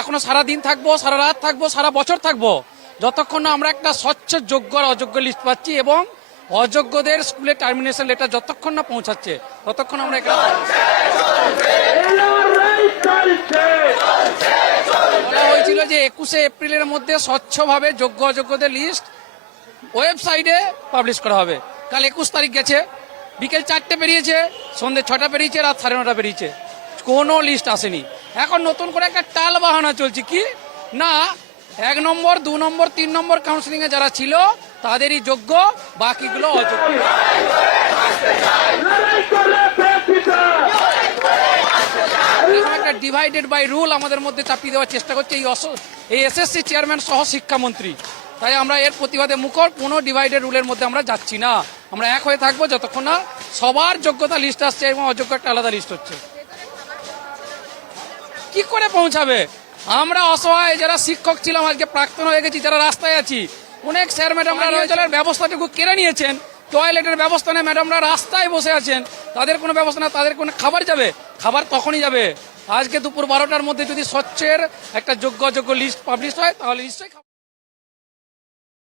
এখনো সারা দিন থাকবো, সারা রাত থাকবো, সারা বছর থাকবো, যতক্ষণ না আমরা একটা স্বচ্ছ যোগ্য আর অযোগ্য লিস্ট পাচ্ছি এবং অযোগ্যদের স্কুলে টার্মিনেশন লেটার যতক্ষণ না পৌঁছাচ্ছে ততক্ষণ আমরা এখানে বলা হয়েছিল যে 21শে এপ্রিলের মধ্যে স্বচ্ছভাবে যোগ্য অযোগ্যদের লিস্ট ওয়েবসাইটে পাবলিশ করা হবে। কাল 21 তারিখ গেছে, বিকেল 4টে বেরিয়েছে, সন্ধ্যে 6টা বেরিয়েছে, রাত 9:30 বেরিয়েছে, কোনো লিস্ট আসেনি। এখন নতুন করে একটা টাল বাহানা চলছে কি না 1 নম্বর 2 নম্বর 3 নম্বর কাউন্সিলিং এ যারা ছিল তাদেরই যোগ্য, বাকিগুলো অযোগ্য। একটা ডিভাইডেড বাই রুল আমাদের মধ্যে চাপিয়ে দেওয়ার চেষ্টা করছে এই এসএসসি চেয়ারম্যান সহ শিক্ষামন্ত্রী। তাই আমরা এর প্রতিবাদে মুখর, কোনো ডিভাইডেড রুলের মধ্যে আমরা যাচ্ছি না। আমরা এক হয়ে থাকবো যতক্ষণ না সবার যোগ্যতা লিস্ট আসছে এবং অযোগ্য একটা আলাদা লিস্ট হচ্ছে। কি করে পৌঁছাবে? আমরা অসহায় যারা শিক্ষক ছিলাম, আজকে প্রাক্তন হয়ে গেছি, যারা রাস্তায় আছি, অনেক স্যার ম্যাডামরা জলের ব্যবস্থাটুকু কেড়ে নিয়েছেন, টয়লেটের ব্যবস্থা নেই, ম্যাডামরা রাস্তায় বসে আছেন, তাদের কোনো ব্যবস্থা না, তাদের কোনো খাবার যাবে, খাবার তখনই যাবে আজকে দুপুর 12টার মধ্যে যদি স্বচ্ছের একটা যোগ্য অযোগ্য লিস্ট পাবলিশ হয় তাহলে নিশ্চয়ই